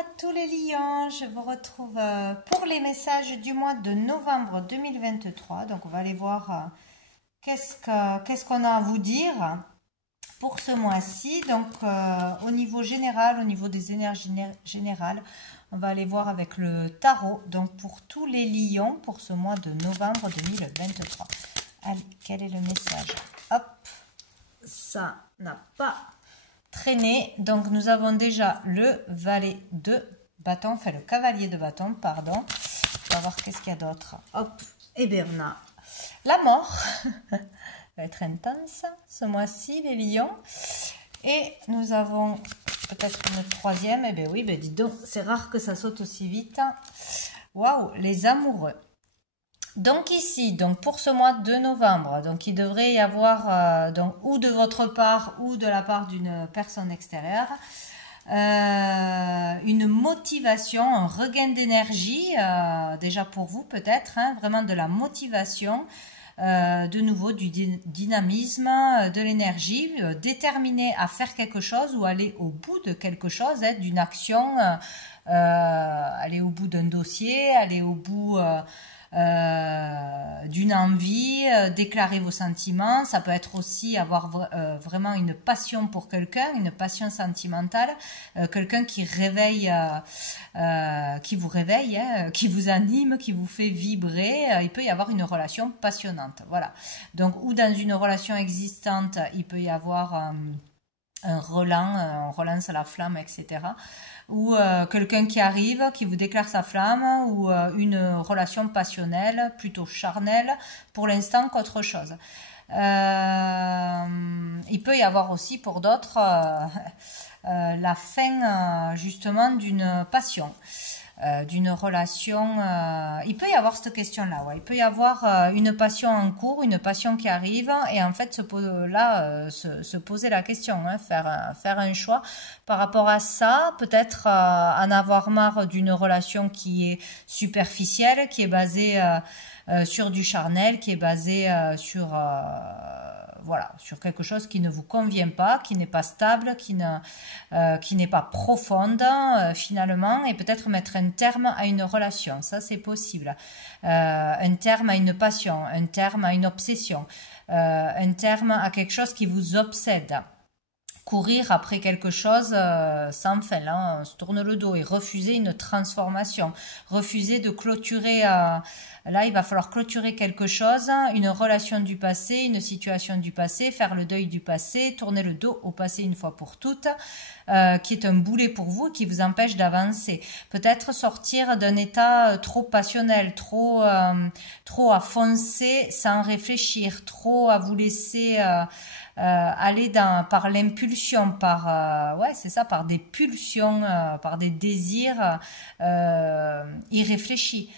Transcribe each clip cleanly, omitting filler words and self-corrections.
à tous les lions, je vous retrouve pour les messages du mois de novembre 2023. Donc on va aller voir qu'est-ce qu'on a à vous dire pour ce mois-ci. Donc au niveau général, au niveau des énergies générales, on va aller voir avec le tarot. Donc pour tous les lions pour ce mois de novembre 2023. Allez, quel est le message? Hop, ça n'a pas traîné. Donc nous avons déjà le valet de bâton, enfin le cavalier de bâton, pardon. On va voir qu'est-ce qu'il y a d'autre. Hop, et bien on a la mort. Ça va être intense ce mois-ci, les lions. Et nous avons peut-être une troisième. Eh bien oui, ben dis donc, c'est rare que ça saute aussi vite. Waouh, les amoureux. Donc ici, donc pour ce mois de novembre, donc il devrait y avoir donc ou de votre part ou de la part d'une personne extérieure une motivation, un regain d'énergie déjà pour vous peut-être, hein, vraiment de la motivation, de nouveau du dynamisme, de l'énergie, déterminé à faire quelque chose ou aller au bout de quelque chose, hein, d'une action, aller au bout d'un dossier, aller au bout d'une envie, déclarer vos sentiments. Ça peut être aussi avoir vraiment une passion pour quelqu'un, une passion sentimentale, quelqu'un qui réveille, qui vous réveille, hein, qui vous anime, qui vous fait vibrer. Il peut y avoir une relation passionnante, voilà. Donc ou dans une relation existante, il peut y avoir un relan, on relance la flamme, etc. Ou quelqu'un qui arrive, qui vous déclare sa flamme, ou une relation passionnelle, plutôt charnelle, pour l'instant qu'autre chose. Il peut y avoir aussi pour d'autres la fin justement d'une passion. D'une relation, il peut y avoir cette question-là, ouais. Il peut y avoir une passion en cours, une passion qui arrive, et en fait se poser la question, hein, faire un choix par rapport à ça, peut-être en avoir marre d'une relation qui est superficielle, qui est basée sur du charnel, qui est basée sur voilà, sur quelque chose qui ne vous convient pas, qui n'est pas stable, qui n'est pas profonde finalement, et peut-être mettre un terme à une relation, ça c'est possible, un terme à une passion, un terme à une obsession, un terme à quelque chose qui vous obsède. Courir après quelque chose sans fin, là, on se tourne le dos, et refuser une transformation, refuser de clôturer, là il va falloir clôturer quelque chose, une relation du passé, une situation du passé, faire le deuil du passé, tourner le dos au passé une fois pour toutes, qui est un boulet pour vous, qui vous empêche d'avancer. Peut-être sortir d'un état trop passionnel, trop à foncer sans réfléchir, trop à vous laisser aller par l'impulsion, ouais c'est ça, par des pulsions, par des désirs irréfléchis.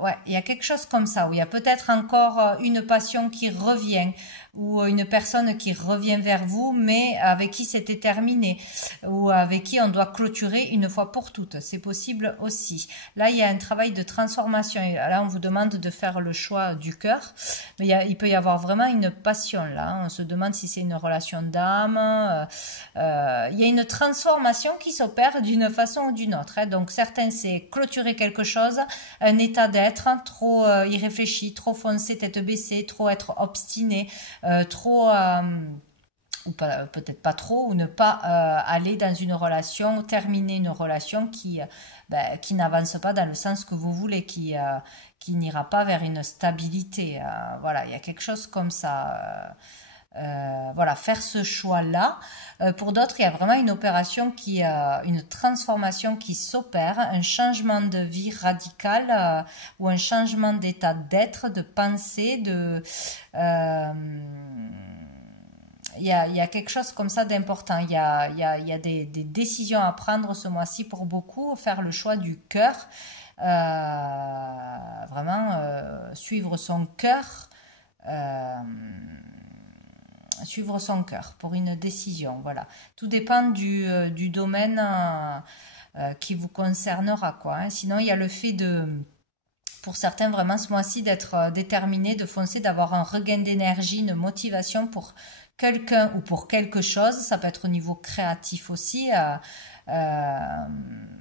Ouais, il y a quelque chose comme ça, où il y a peut-être encore une passion qui revient, ou une personne qui revient vers vous, mais avec qui c'était terminé, ou avec qui on doit clôturer une fois pour toutes. C'est possible aussi. Là, il y a un travail de transformation. Et là, on vous demande de faire le choix du cœur. Mais il peut y avoir vraiment une passion là. On se demande si c'est une relation d'âme. Il y a une transformation qui s'opère d'une façon ou d'une autre, hein. Donc, certains, c'est clôturer quelque chose, un état d'être trop irréfléchi, trop foncé, tête baissée, trop être obstiné, trop, ou peut-être pas trop, ou ne pas aller dans une relation, terminer une relation qui n'avance pas dans le sens que vous voulez, qui n'ira pas vers une stabilité. Voilà, il y a quelque chose comme ça. Voilà, faire ce choix-là. Pour d'autres, il y a vraiment une opération une transformation qui s'opère, un changement de vie radical, ou un changement d'état d'être, de pensée, il y a quelque chose comme ça d'important. Il y a des décisions à prendre ce mois-ci pour beaucoup, faire le choix du cœur, vraiment suivre son cœur, pour une décision, voilà. Tout dépend du domaine qui vous concernera, quoi, hein. Sinon, il y a le fait pour certains, vraiment, ce mois-ci, d'être déterminé, de foncer, d'avoir un regain d'énergie, une motivation pour quelqu'un ou pour quelque chose. Ça peut être au niveau créatif aussi,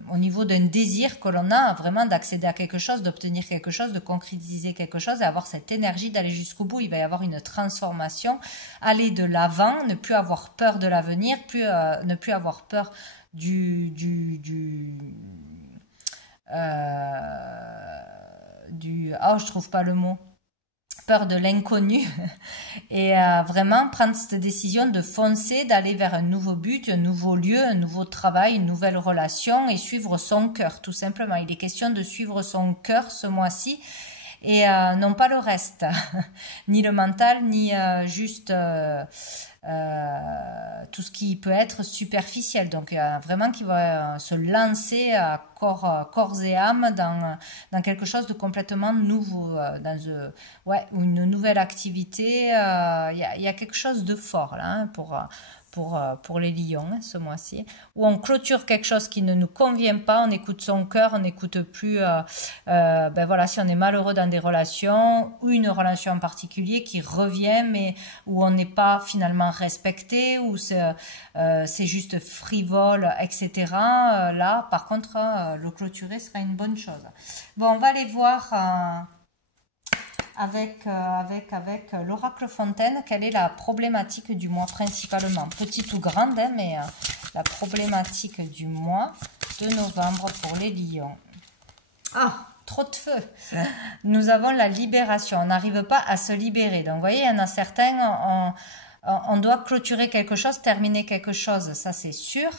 au niveau d'un désir que l'on a vraiment d'accéder à quelque chose, d'obtenir quelque chose, de concrétiser quelque chose et avoir cette énergie d'aller jusqu'au bout. Il va y avoir une transformation, aller de l'avant, ne plus avoir peur de l'avenir, ne plus avoir peur oh, je trouve pas le mot, peur de l'inconnu et vraiment prendre cette décision de foncer, d'aller vers un nouveau but, un nouveau lieu, un nouveau travail, une nouvelle relation et suivre son cœur tout simplement. Il est question de suivre son cœur ce mois-ci et non pas le reste, ni le mental, ni juste tout ce qui peut être superficiel. Donc vraiment qui va se lancer à corps et âme dans quelque chose de complètement nouveau, une nouvelle activité. Il y a quelque chose de fort là hein, pour les lions hein, ce mois-ci, où on clôture quelque chose qui ne nous convient pas, on écoute son cœur, on n'écoute plus, ben voilà, si on est malheureux dans des relations, ou une relation en particulier qui revient, mais où on n'est pas finalement respecté, où c'est juste frivole, etc. Là, par contre, le clôturer sera une bonne chose. Bon, on va aller voir... avec l'oracle Fontaine, quelle est la problématique du mois principalement, petite ou grande, hein, mais la problématique du mois de novembre pour les lions. Ah, trop de feu. Nous avons la libération, on n'arrive pas à se libérer. Donc, vous voyez, il y en a certains, on doit clôturer quelque chose, terminer quelque chose, ça c'est sûr.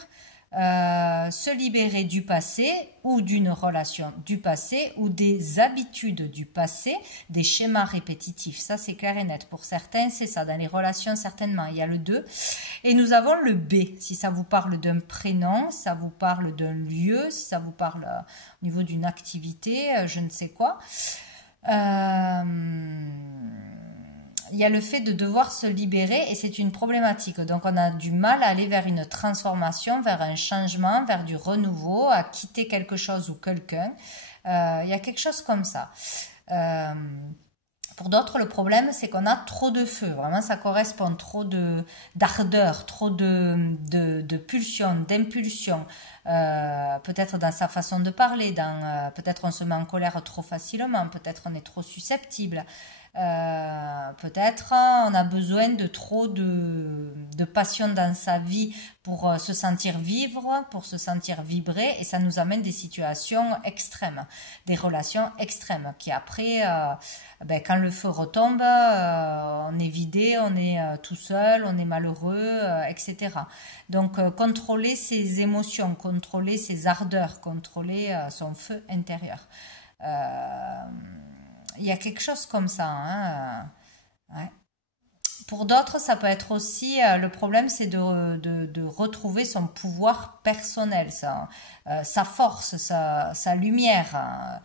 Se libérer du passé ou d'une relation du passé ou des habitudes du passé, des schémas répétitifs, ça c'est clair et net. Pour certains c'est ça, dans les relations certainement, il y a le 2 et nous avons le B, si ça vous parle d'un prénom, si ça vous parle d'un lieu, si ça vous parle au niveau d'une activité, je ne sais quoi. Il y a le fait de devoir se libérer et c'est une problématique. Donc, on a du mal à aller vers une transformation, vers un changement, vers du renouveau, à quitter quelque chose ou quelqu'un. Il y a quelque chose comme ça. Pour d'autres, le problème, c'est qu'on a trop de feu. Vraiment, ça correspond trop d'ardeur, trop de pulsion, d'impulsion. Peut-être dans sa façon de parler, peut-être on se met en colère trop facilement, peut-être on est trop susceptible. Peut-être on a besoin de trop de passion dans sa vie pour se sentir vivre, pour se sentir vibrer et ça nous amène des situations extrêmes, des relations extrêmes qui après, quand le feu retombe, on est vidé, on est tout seul, on est malheureux, etc. Donc contrôler ses émotions, contrôler ses ardeurs, contrôler son feu intérieur. Il y a quelque chose comme ça. Hein, ouais. Pour d'autres, ça peut être aussi, le problème, c'est de retrouver son pouvoir personnel, sa force, sa lumière.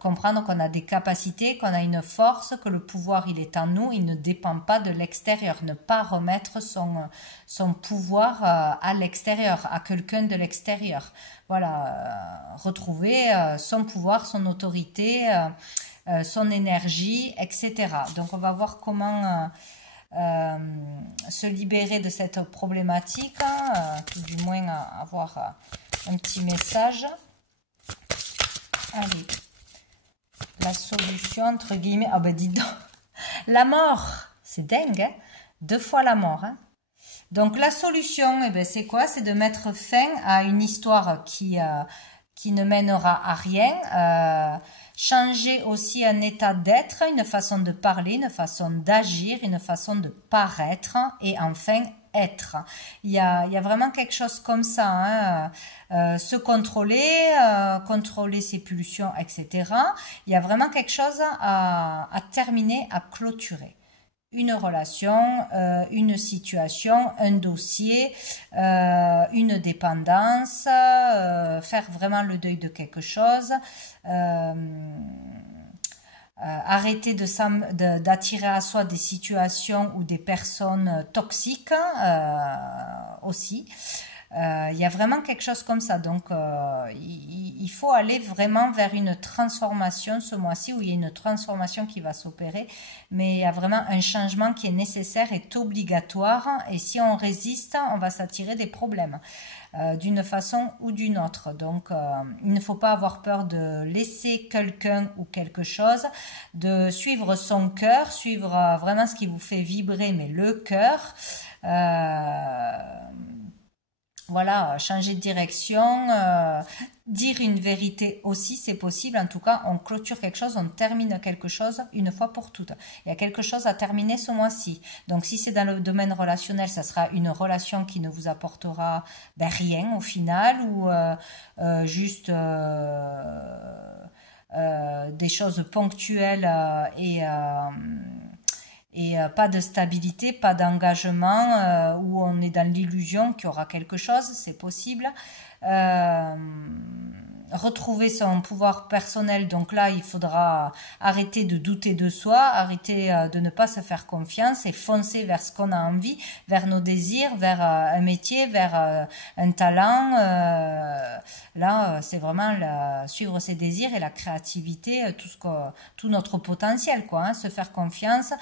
Comprendre qu'on a des capacités, qu'on a une force, que le pouvoir, il est en nous, il ne dépend pas de l'extérieur. Ne pas remettre son pouvoir à l'extérieur, à quelqu'un de l'extérieur. Voilà, retrouver son pouvoir, son autorité, son énergie, etc. Donc on va voir comment se libérer de cette problématique, tout du moins avoir un petit message. Allez, la solution entre guillemets, ah ben dis donc, la mort, c'est dingue, hein, 2 fois la mort. Hein. Donc la solution, eh ben, c'est quoi? C'est de mettre fin à une histoire qui ne mènera à rien. Changer aussi un état d'être, une façon de parler, une façon d'agir, une façon de paraître et enfin être. Il y a vraiment quelque chose comme ça, hein. Se contrôler, contrôler ses pulsions, etc. Il y a vraiment quelque chose à terminer, à clôturer. Une relation, une situation, un dossier, une dépendance, faire vraiment le deuil de quelque chose, arrêter d'attirer à soi des situations ou des personnes toxiques aussi. Il y a vraiment quelque chose comme ça. Donc, il faut aller vraiment vers une transformation ce mois-ci, où il y a une transformation qui va s'opérer. Mais il y a vraiment un changement qui est nécessaire, est obligatoire. Et si on résiste, on va s'attirer des problèmes. D'une façon ou d'une autre. Donc, il ne faut pas avoir peur de laisser quelqu'un ou quelque chose, de suivre son cœur, suivre vraiment ce qui vous fait vibrer, mais le cœur. Voilà, changer de direction, dire une vérité aussi, c'est possible. En tout cas, on clôture quelque chose, on termine quelque chose une fois pour toutes. Il y a quelque chose à terminer ce mois-ci. Donc, si c'est dans le domaine relationnel, ça sera une relation qui ne vous apportera rien au final, ou juste des choses ponctuelles et pas de stabilité, pas d'engagement, où on est dans l'illusion qu'il y aura quelque chose, c'est possible. Retrouver son pouvoir personnel, donc là il faudra arrêter de douter de soi, arrêter de ne pas se faire confiance et foncer vers ce qu'on a envie, vers nos désirs, vers un métier, vers un talent. Là c'est vraiment suivre ses désirs et la créativité, tout notre potentiel, quoi, hein, se faire confiance,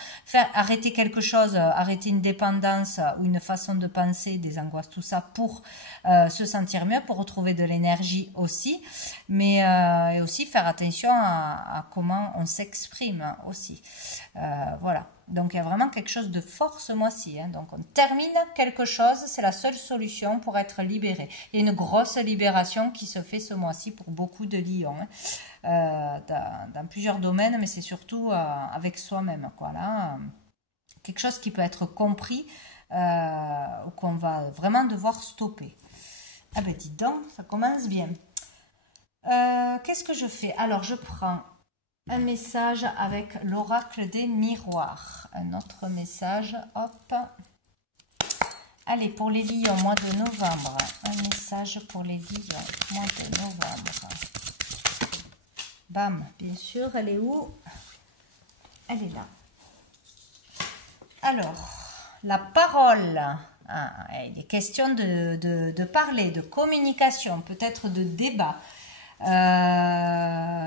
arrêter quelque chose, arrêter une dépendance ou une façon de penser, des angoisses, tout ça pour se sentir mieux, pour retrouver de l'énergie aussi. Mais et aussi faire attention à comment on s'exprime aussi. Voilà. Donc il y a vraiment quelque chose de fort ce mois-ci. Hein. Donc on termine quelque chose, c'est la seule solution pour être libéré. Il y a une grosse libération qui se fait ce mois-ci pour beaucoup de lions. Hein. Dans plusieurs domaines, mais c'est surtout avec soi-même. Quoi, là. Quelque chose qui peut être compris ou qu'on va vraiment devoir stopper. Ah ben dis donc, ça commence bien. Qu'est-ce que je fais? Alors, je prends un message avec l'oracle des miroirs. Un autre message, hop. Allez, pour les lions, mois de novembre. Un message pour les lions, mois de novembre. Bam, bien sûr, elle est où? Elle est là. Alors, la parole. Il est question de parler, de communication, peut-être de débat.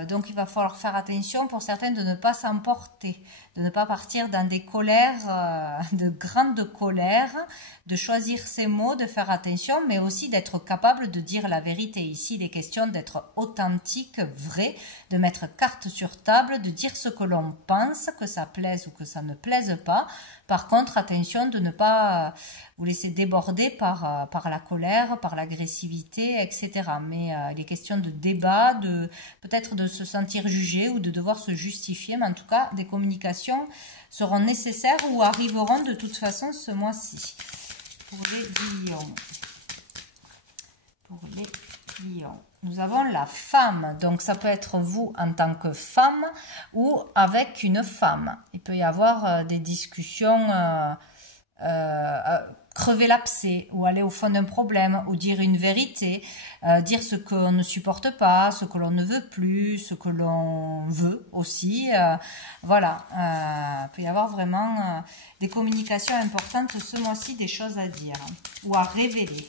Donc il va falloir faire attention pour certains de ne pas s'emporter, de ne pas partir dans des colères, de grandes colères, de choisir ses mots, de faire attention, mais aussi d'être capable de dire la vérité. Ici, il est question d'être authentique, vrai, de mettre carte sur table, de dire ce que l'on pense, que ça plaise ou que ça ne plaise pas. Par contre, attention de ne pas vous laisser déborder par la colère, par l'agressivité, etc. Mais il est question de débat, peut-être de se sentir jugé ou de devoir se justifier. Mais en tout cas, des communications seront nécessaires ou arriveront de toute façon ce mois-ci. Pour les lions. Pour les lions. Nous avons la femme, donc ça peut être vous en tant que femme ou avec une femme. Il peut y avoir des discussions, crever l'abcès ou aller au fond d'un problème ou dire une vérité, dire ce qu'on ne supporte pas, ce que l'on ne veut plus, ce que l'on veut aussi. Voilà, il peut y avoir vraiment des communications importantes ce mois-ci, des choses à dire ou à révéler.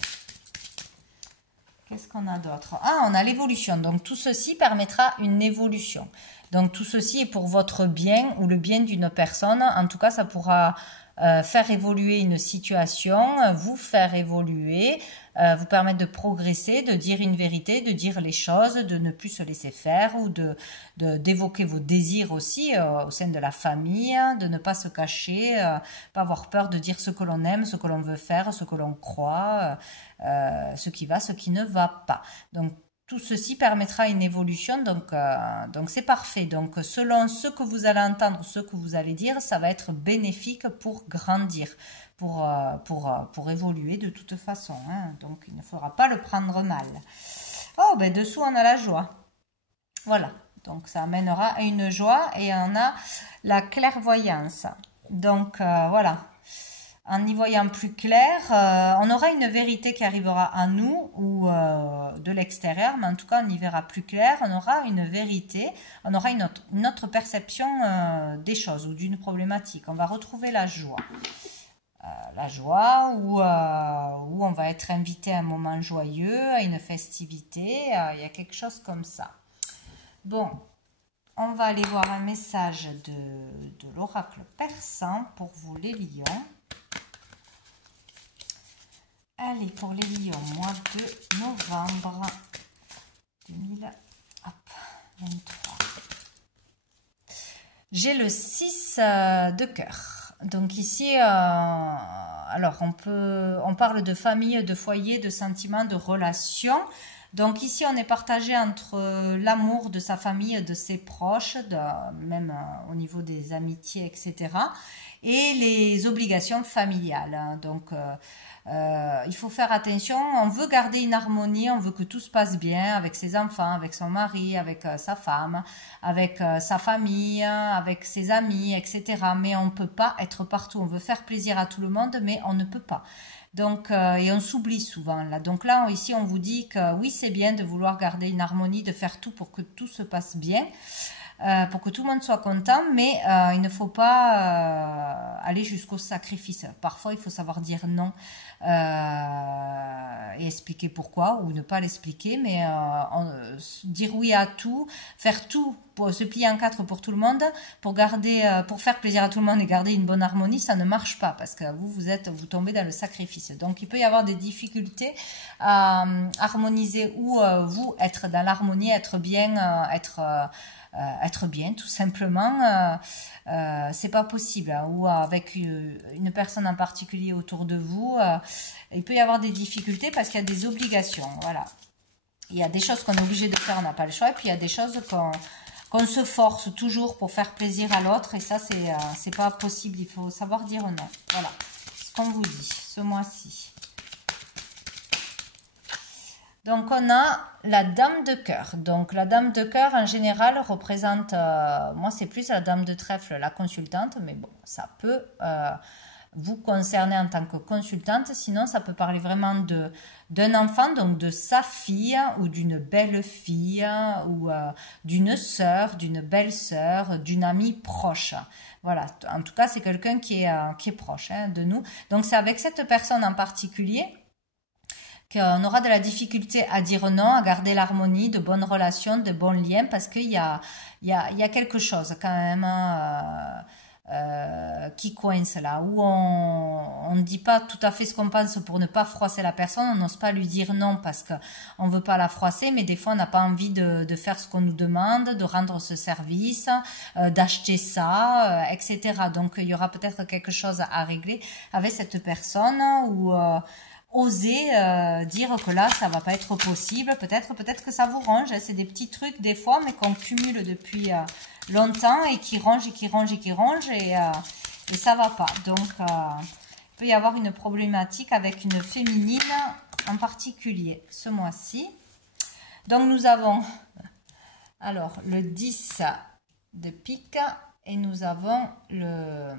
Qu'est-ce qu'on a d'autre? Ah, on a l'évolution. Donc, tout ceci permettra une évolution. Donc, tout ceci est pour votre bien ou le bien d'une personne. En tout cas, ça pourra faire évoluer une situation, vous faire évoluer, vous permettre de progresser, de dire une vérité, de dire les choses, de ne plus se laisser faire ou d'évoquer vos désirs aussi au sein de la famille, de ne pas se cacher, pas avoir peur de dire ce que l'on aime, ce que l'on veut faire, ce que l'on croit, ce qui va, ce qui ne va pas. Donc, tout ceci permettra une évolution, donc c'est parfait. Donc selon ce que vous allez entendre, ce que vous allez dire, ça va être bénéfique pour grandir, pour évoluer de toute façon. Hein. Donc il ne faudra pas le prendre mal. Oh, ben dessous on a la joie. Voilà, donc ça amènera à une joie et on a la clairvoyance. Donc voilà. En y voyant plus clair, on aura une vérité qui arrivera à nous ou de l'extérieur, mais en tout cas on y verra plus clair, on aura une vérité, on aura une autre perception des choses ou d'une problématique, on va retrouver la joie. la joie, ou on va être invité à un moment joyeux, à une festivité, il y a quelque chose comme ça. Bon, on va aller voir un message de l'oracle persan pour vous les lions. Allez, pour les lions, mois de novembre 2023. J'ai le 6 de cœur. Donc ici, alors on parle de famille, de foyer, de sentiments, de relations. Donc ici, on est partagé entre l'amour de sa famille, de ses proches, même au niveau des amitiés, etc. et les obligations familiales. Donc il faut faire attention, on veut garder une harmonie, on veut que tout se passe bien avec ses enfants, avec son mari, avec sa femme, avec sa famille, avec ses amis, etc. Mais on ne peut pas être partout, on veut faire plaisir à tout le monde, mais on ne peut pas. Donc, et on s'oublie souvent là. Donc là, ici, on vous dit que oui, c'est bien de vouloir garder une harmonie, de faire tout pour que tout se passe bien. Pour que tout le monde soit content, mais il ne faut pas aller jusqu'au sacrifice. Parfois, il faut savoir dire non et expliquer pourquoi, ou ne pas l'expliquer, mais dire oui à tout, faire tout, pour se plier en quatre pour tout le monde, pour faire plaisir à tout le monde et garder une bonne harmonie, ça ne marche pas, parce que vous tombez dans le sacrifice. Donc, il peut y avoir des difficultés à harmoniser, ou vous, être dans l'harmonie, être bien, être bien tout simplement, c'est pas possible, hein, ou avec une personne en particulier autour de vous, il peut y avoir des difficultés parce qu'il y a des obligations, voilà. Il y a des choses qu'on est obligé de faire, on n'a pas le choix, et puis il y a des choses qu'on se force toujours pour faire plaisir à l'autre, et ça c'est pas possible, il faut savoir dire non. Voilà ce qu'on vous dit ce mois-ci. Donc, on a la dame de cœur. Donc, la dame de cœur, en général, représente... moi, c'est plus la dame de trèfle, la consultante. Mais bon, ça peut vous concerner en tant que consultante. Sinon, ça peut parler vraiment d'un enfant, donc de sa fille, ou d'une belle-fille, ou d'une sœur, d'une belle-sœur, d'une amie proche. Voilà, en tout cas, c'est quelqu'un qui est proche, hein, de nous. Donc, c'est avec cette personne en particulier qu'on aura de la difficulté à dire non, à garder l'harmonie, de bonnes relations, de bons liens, parce qu'il y a quelque chose quand même qui coince là, où on ne dit pas tout à fait ce qu'on pense pour ne pas froisser la personne, on n'ose pas lui dire non parce qu'on ne veut pas la froisser, mais des fois on n'a pas envie de faire ce qu'on nous demande, de rendre ce service, d'acheter ça, etc. Donc il y aura peut-être quelque chose à régler avec cette personne, ou oser dire que là ça va pas être possible, peut-être que ça vous range, hein. C'est des petits trucs des fois, mais qu'on cumule depuis longtemps, et qui range et qui range et qui range, et ça va pas. Donc il peut y avoir une problématique avec une féminine en particulier ce mois-ci. Donc nous avons alors le 10 de pique, et nous avons le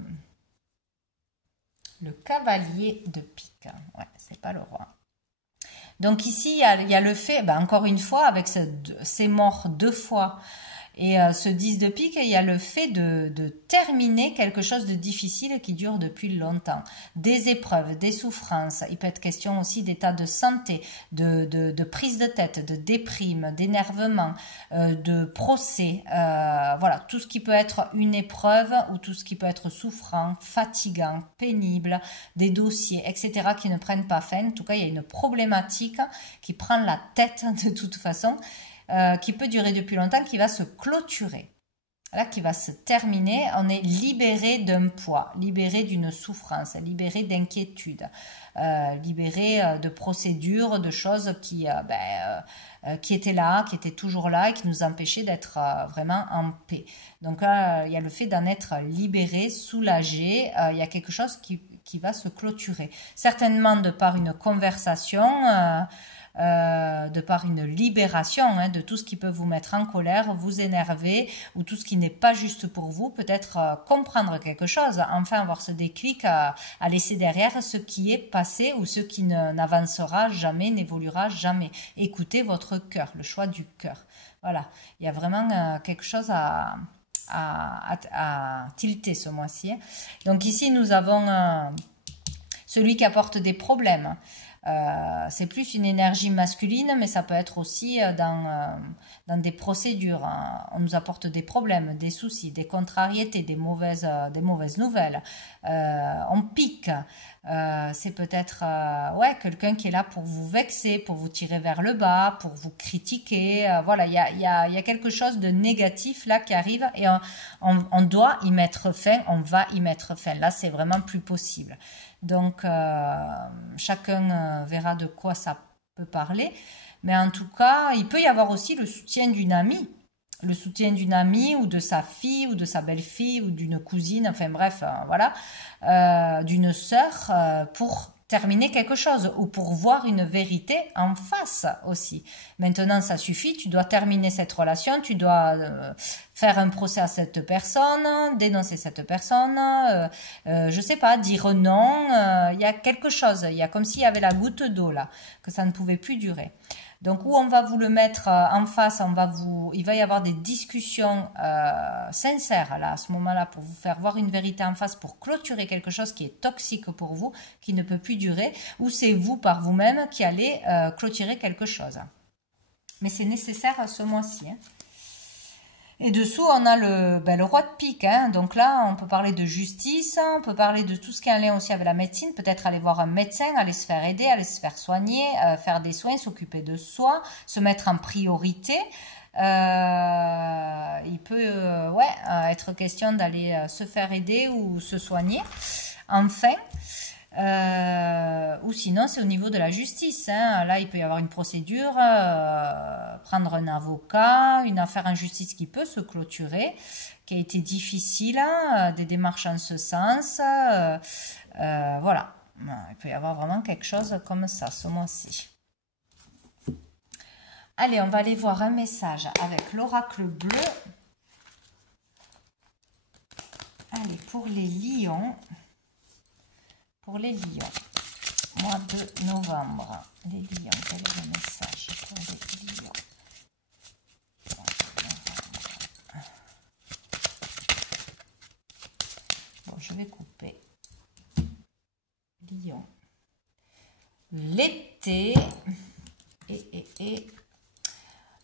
cavalier de pique. Ouais, c'est pas le roi. Donc ici, il y a le fait, encore une fois, avec ces morts deux fois, et ce 10 de pique, il y a le fait de terminer quelque chose de difficile qui dure depuis longtemps. Des épreuves, des souffrances. Il peut être question aussi d'état de santé, de prise de tête, de déprime, d'énervement, de procès. Voilà, tout ce qui peut être une épreuve, ou tout ce qui peut être souffrant, fatigant, pénible, des dossiers, etc. qui ne prennent pas fin. En tout cas, il y a une problématique qui prend la tête de toute façon, qui peut durer depuis longtemps, qui va se clôturer, là, qui va se terminer. On est libéré d'un poids, libéré d'une souffrance, libéré d'inquiétude, libéré de procédures, de choses qui étaient là, qui étaient toujours là, et qui nous empêchaient d'être vraiment en paix. Donc là, il y a le fait d'en être libéré, soulagé, il y a quelque chose qui va se clôturer. Certainement de par une conversation, de par une libération, hein, de tout ce qui peut vous mettre en colère, vous énerver, ou tout ce qui n'est pas juste pour vous, peut-être comprendre quelque chose, enfin avoir ce déclic à laisser derrière ce qui est passé, ou ce qui n'avancera jamais, n'évoluera jamais. Écoutez votre cœur, le choix du cœur. Voilà, il y a vraiment quelque chose à tilter ce mois-ci. Donc ici nous avons celui qui apporte des problèmes. C'est plus une énergie masculine, mais ça peut être aussi dans des procédures. On nous apporte des problèmes, des soucis, des contrariétés, des mauvaises nouvelles. On pique. C'est peut-être ouais, quelqu'un qui est là pour vous vexer, pour vous tirer vers le bas, pour vous critiquer. Voilà, il y a quelque chose de négatif là qui arrive et on doit y mettre fin, on va y mettre fin. Là, c'est vraiment plus possible. Donc, chacun verra de quoi ça peut parler. Mais en tout cas, il peut y avoir aussi le soutien d'une amie. Le soutien d'une amie ou de sa fille ou de sa belle-fille ou d'une cousine, enfin bref, voilà, d'une sœur pour terminer quelque chose ou pour voir une vérité en face aussi. Maintenant, ça suffit, tu dois terminer cette relation, tu dois faire un procès à cette personne, dénoncer cette personne, je sais pas, dire non, il y a quelque chose, il y a comme s'il y avait la goutte d'eau là, que ça ne pouvait plus durer. Donc, où on va vous le mettre en face, il va y avoir des discussions sincères là, à ce moment-là, pour vous faire voir une vérité en face, pour clôturer quelque chose qui est toxique pour vous, qui ne peut plus durer, ou c'est vous par vous-même qui allez clôturer quelque chose. Mais c'est nécessaire ce mois-ci. Hein. Et dessous, on a le roi de pique. Hein. Donc là, on peut parler de justice, on peut parler de tout ce qui est en lien aussi avec la médecine. Peut-être aller voir un médecin, aller se faire aider, aller se faire soigner, faire des soins, s'occuper de soi, se mettre en priorité. Il peut être question d'aller se faire aider ou se soigner. Enfin, ou sinon c'est au niveau de la justice. Hein. Là, il peut y avoir une procédure, prendre un avocat, une affaire en justice qui peut se clôturer, qui a été difficile, des démarches en ce sens. Voilà, il peut y avoir vraiment quelque chose comme ça ce mois-ci. Allez, on va aller voir un message avec l'oracle bleu. Allez, pour les lions. Pour les lions, mois de novembre, les lions, quel est le message pour les lions? Bon, je vais couper. Lion. L'été et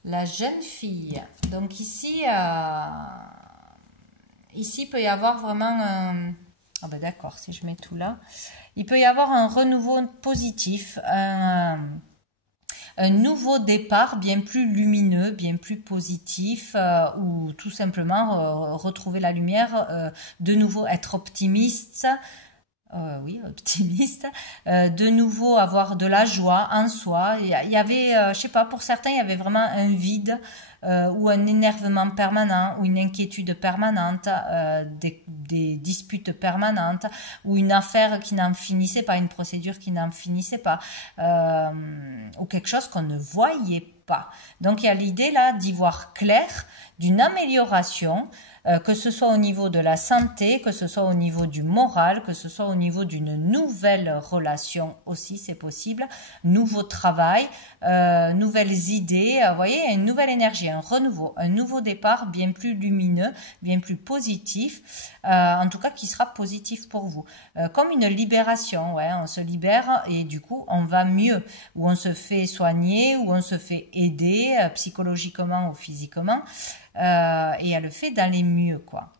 la jeune fille. Donc ici, ici peut y avoir vraiment... Ah ben d'accord, si je mets tout là, il peut y avoir un renouveau positif, un nouveau départ bien plus lumineux, bien plus positif, ou tout simplement retrouver la lumière, de nouveau être optimiste, oui, optimiste, de nouveau avoir de la joie en soi. Il y avait, je sais pas, pour certains, il y avait vraiment un vide ou un énervement permanent ou une inquiétude permanente, des disputes permanentes ou une affaire qui n'en finissait pas, une procédure qui n'en finissait pas, ou quelque chose qu'on ne voyait pas. Donc il y a l'idée là d'y voir clair, d'une amélioration, que ce soit au niveau de la santé, que ce soit au niveau du moral, que ce soit au niveau d'une nouvelle relation aussi, c'est possible, nouveau travail, nouvelles idées, vous voyez, une nouvelle énergie, un renouveau, un nouveau départ bien plus lumineux, bien plus positif, en tout cas qui sera positif pour vous. Comme une libération, ouais, on se libère et du coup on va mieux, ou on se fait soigner, ou on se fait aider psychologiquement ou physiquement, et elle le fait d'aller mieux, quoi.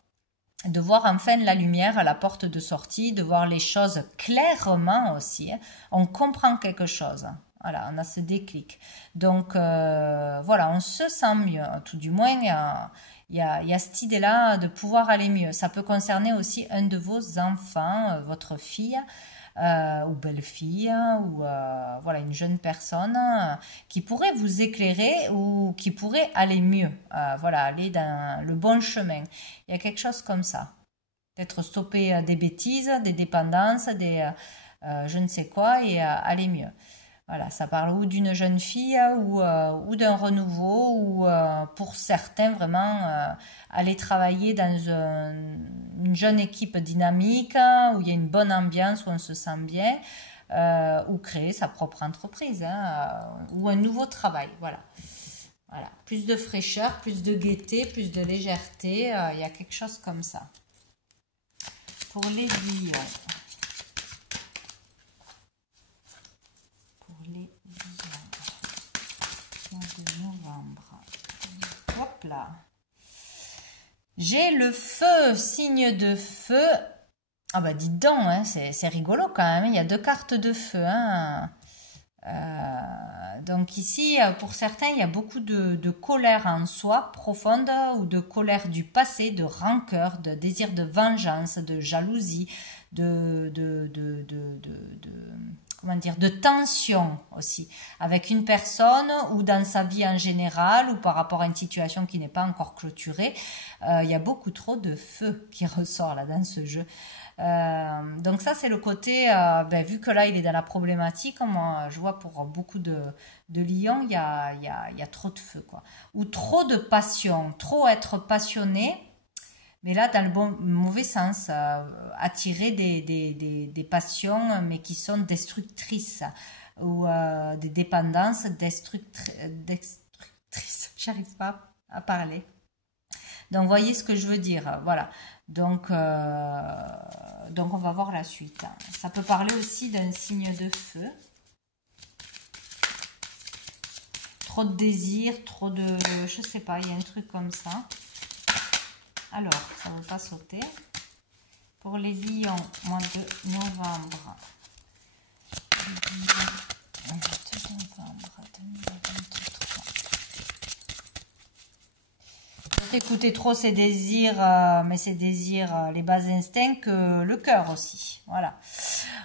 De voir enfin la lumière à la porte de sortie, de voir les choses clairement aussi. Hein. On comprend quelque chose. Voilà, on a ce déclic. Donc, voilà, on se sent mieux. Tout du moins, il y a cette idée-là de pouvoir aller mieux. Ça peut concerner aussi un de vos enfants, votre fille, ou belle-fille, ou voilà, une jeune personne qui pourrait vous éclairer ou qui pourrait aller mieux, voilà, aller dans le bon chemin. Il y a quelque chose comme ça. Peut-être stopper des bêtises, des dépendances, je ne sais quoi, et aller mieux. Voilà, ça parle ou d'une jeune fille ou d'un renouveau, ou pour certains vraiment aller travailler dans une jeune équipe dynamique où il y a une bonne ambiance, où on se sent bien, ou créer sa propre entreprise, hein, ou un nouveau travail. Voilà. Voilà, plus de fraîcheur, plus de gaieté, plus de légèreté, il y a quelque chose comme ça. Pour les lions. Mois de novembre. Hop là. J'ai le feu, signe de feu. Ah bah dites donc, hein, c'est rigolo quand même. Il y a 2 cartes de feu. Hein. Donc ici, pour certains, il y a beaucoup de colère en soi profonde ou de colère du passé, de rancœur, de désir de vengeance, de jalousie, comment dire, de tension aussi avec une personne ou dans sa vie en général ou par rapport à une situation qui n'est pas encore clôturée. Il y a beaucoup trop de feu qui ressort là dans ce jeu. Donc ça c'est le côté, vu que là il est dans la problématique, moi je vois pour beaucoup de lions, il y a trop de feu quoi. Ou trop de passion, trop être passionné, mais là dans le mauvais sens, attirer des passions mais qui sont destructrices ou des dépendances destructrices. J'arrive pas à parler. Donc, voyez ce que je veux dire. Voilà. Donc on va voir la suite. Ça peut parler aussi d'un signe de feu. Trop de désir, trop de... Je sais pas, il y a un truc comme ça. Alors, ça ne veut pas sauter. Pour les lions, mois de novembre. Écoutez trop ses désirs, mais ses désirs, les bas instincts, que le cœur aussi. Voilà.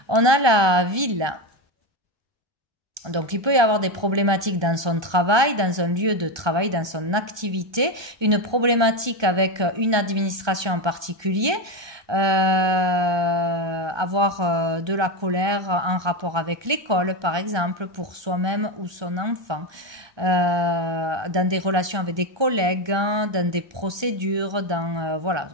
On a la ville. Donc, il peut y avoir des problématiques dans son travail, dans un lieu de travail, dans son activité. Une problématique avec une administration en particulier. Avoir de la colère en rapport avec l'école, par exemple, pour soi-même ou son enfant. Dans des relations avec des collègues, dans des procédures, dans voilà,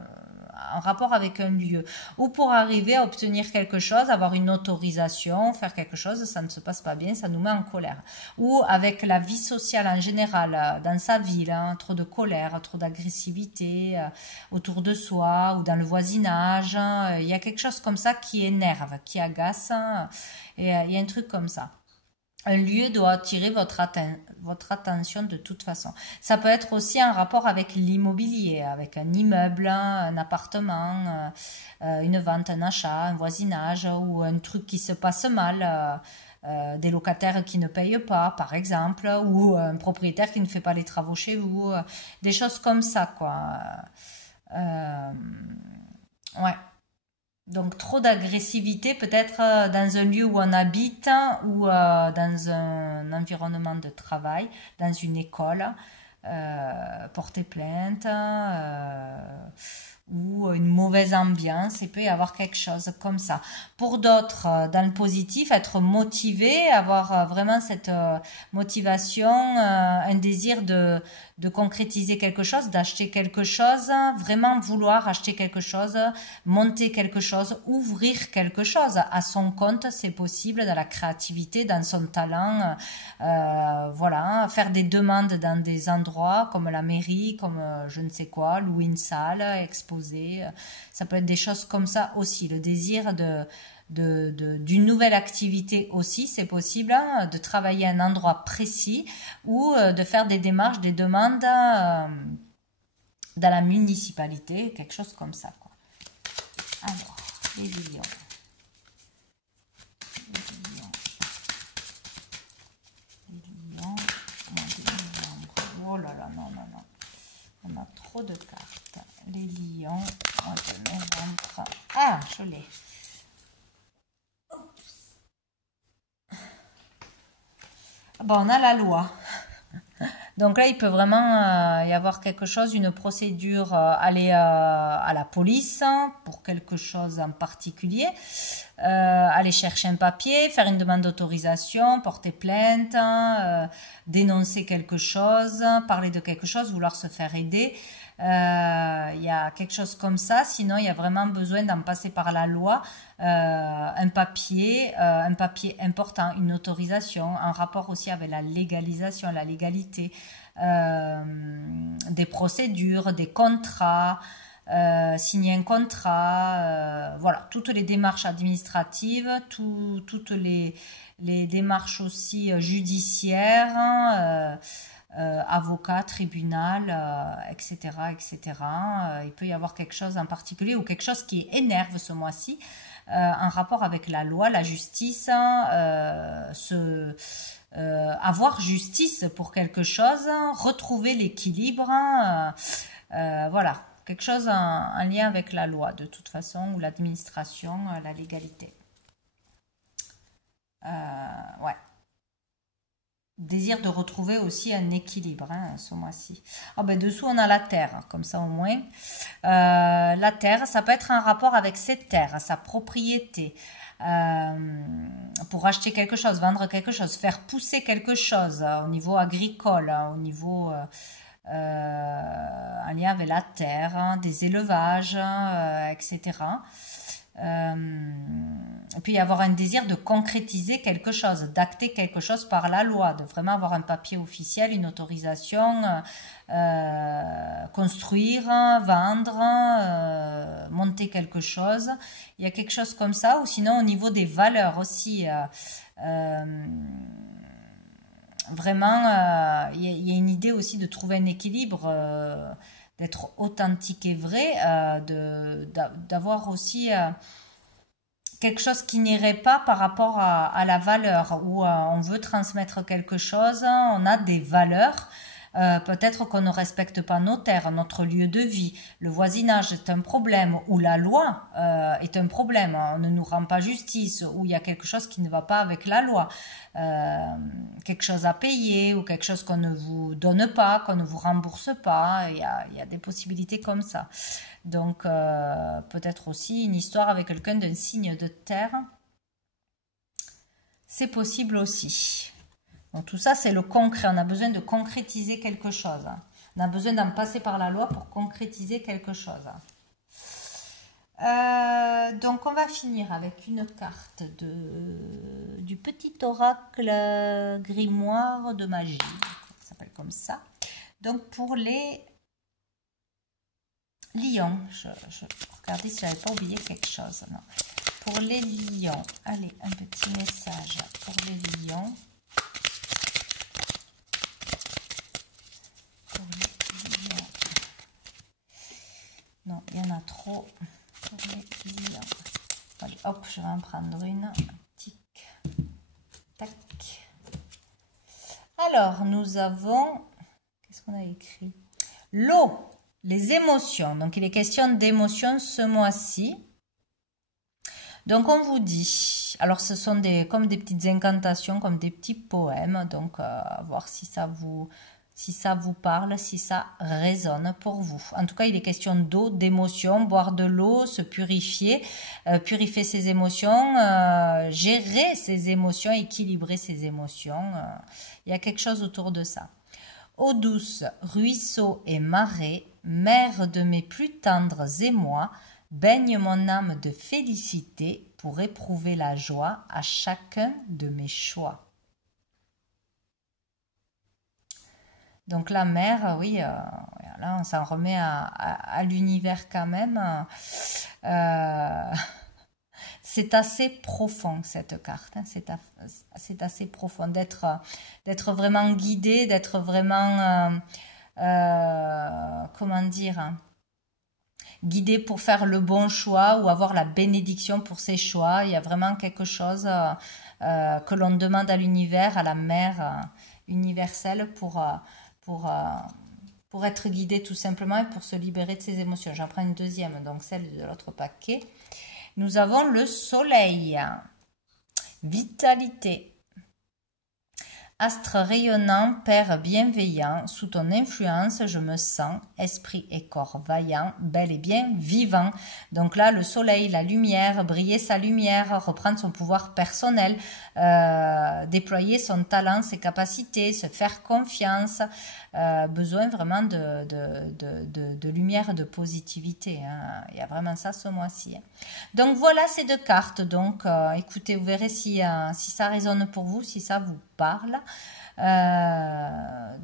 en rapport avec un lieu, ou pour arriver à obtenir quelque chose, avoir une autorisation, faire quelque chose, ça ne se passe pas bien, ça nous met en colère. Ou avec la vie sociale en général, dans sa ville, hein, trop de colère, trop d'agressivité autour de soi, ou dans le voisinage, il y a quelque chose comme ça qui énerve, qui agace, et il y a un truc comme ça. Un lieu doit attirer votre attention de toute façon. Ça peut être aussi en rapport avec l'immobilier, avec un immeuble, un appartement, une vente, un achat, un voisinage ou un truc qui se passe mal, des locataires qui ne payent pas, par exemple, ou un propriétaire qui ne fait pas les travaux chez vous, des choses comme ça, quoi. Ouais. Donc trop d'agressivité peut-être dans un lieu où on habite ou dans un environnement de travail, dans une école, porter plainte ou une mauvaise ambiance, il peut y avoir quelque chose comme ça. Pour d'autres, dans le positif, être motivé, avoir vraiment cette motivation, un désir de concrétiser quelque chose, d'acheter quelque chose, vraiment vouloir acheter quelque chose, monter quelque chose, ouvrir quelque chose à son compte, c'est possible, dans la créativité, dans son talent, voilà, faire des demandes dans des endroits comme la mairie, comme je ne sais quoi, louer une salle, exposer, ça peut être des choses comme ça aussi, le désir d'une nouvelle activité aussi, c'est possible, hein, de travailler à un endroit précis ou de faire des démarches, des demandes dans la municipalité, quelque chose comme ça, quoi. Alors, les lions. Les lions, mois de novembre. Oh là là, non, non, non. On a trop de cartes. Les lions, mois de novembre. Ah, je l'ai. Bon, on a la loi. Donc là, il peut vraiment y avoir quelque chose, une procédure, aller à la police pour quelque chose en particulier, aller chercher un papier, faire une demande d'autorisation, porter plainte, dénoncer quelque chose, parler de quelque chose, vouloir se faire aider. Il y a quelque chose comme ça, sinon il y a vraiment besoin d'en passer par la loi, un papier important, une autorisation, en rapport aussi avec la légalisation, la légalité, des procédures, des contrats, signer un contrat, voilà, toutes les démarches administratives, toutes les démarches aussi judiciaires, avocat, tribunal, etc., etc. Il peut y avoir quelque chose en particulier ou quelque chose qui énerve ce mois-ci, en rapport avec la loi, la justice, avoir justice pour quelque chose, retrouver l'équilibre, voilà, quelque chose en lien avec la loi de toute façon, ou l'administration, la légalité. Ouais. Désir de retrouver aussi un équilibre, hein, ce mois-ci. Ah ben dessous on a la terre, comme ça au moins. La terre, ça peut être un rapport avec cette terre, sa propriété. Pour acheter quelque chose, vendre quelque chose, faire pousser quelque chose au niveau agricole, au niveau en lien avec la terre, hein, des élevages, etc. Et puis avoir un désir de concrétiser quelque chose, d'acter quelque chose par la loi, de vraiment avoir un papier officiel, une autorisation, construire, vendre, monter quelque chose. Il y a quelque chose comme ça, ou sinon au niveau des valeurs aussi. Vraiment, il y a une idée aussi de trouver un équilibre, d'être authentique et vrai, d'avoir aussi quelque chose qui n'irait pas par rapport à la valeur, où on veut transmettre quelque chose, on a des valeurs. Peut-être qu'on ne respecte pas nos terres, notre lieu de vie, le voisinage est un problème, ou la loi est un problème, on ne nous rend pas justice, ou il y a quelque chose qui ne va pas avec la loi, quelque chose à payer, ou quelque chose qu'on ne vous donne pas, qu'on ne vous rembourse pas, il y a des possibilités comme ça. Donc peut-être aussi une histoire avec quelqu'un d'un signe de terre, c'est possible aussi. Donc tout ça, c'est le concret. On a besoin de concrétiser quelque chose. On a besoin d'en passer par la loi pour concrétiser quelque chose. Donc on va finir avec une carte du petit oracle grimoire de magie. Ça s'appelle comme ça. Donc pour les lions, je regardais si je n'avais pas oublié quelque chose. Non. Pour les lions, allez, un petit message pour les lions. Non, il y en a trop pour les lions. Allez, hop, je vais en prendre une. Tic, tac. Alors, nous avons... Qu'est-ce qu'on a écrit? L'eau, les émotions. Donc, il est question d'émotions ce mois-ci. Donc, on vous dit... Alors, ce sont comme des petites incantations, comme des petits poèmes. Donc, à voir si ça vous parle, si ça résonne pour vous. En tout cas, il est question d'eau, d'émotions, boire de l'eau, se purifier, purifier ses émotions, gérer ses émotions, équilibrer ses émotions. Il y a quelque chose autour de ça. Eau douce, ruisseau et marais, mère de mes plus tendres émois, baigne mon âme de félicité pour éprouver la joie à chacun de mes choix. Donc la mer, oui, là on s'en remet à l'univers quand même. C'est assez profond cette carte, hein, c'est assez profond d'être vraiment guidé, d'être vraiment, comment dire, guidé pour faire le bon choix ou avoir la bénédiction pour ses choix. Il y a vraiment quelque chose que l'on demande à l'univers, à la mère universelle pour être guidé tout simplement et pour se libérer de ses émotions. J'en prends une deuxième, donc celle de l'autre paquet. Nous avons le soleil, vitalité, astre rayonnant, père bienveillant, sous ton influence je me sens, esprit et corps vaillant, bel et bien vivant. Donc là, le soleil, la lumière, briller sa lumière, reprendre son pouvoir personnel, déployer son talent, ses capacités, se faire confiance, besoin vraiment de lumière, de positivité. Hein. Il y a vraiment ça ce mois-ci. Hein. Donc voilà ces deux cartes. Donc écoutez, vous verrez si ça résonne pour vous, si ça vous parle.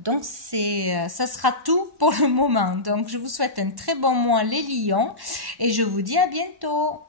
Donc ça sera tout pour le moment. Donc je vous souhaite un très bon mois les lions et je vous dis à bientôt.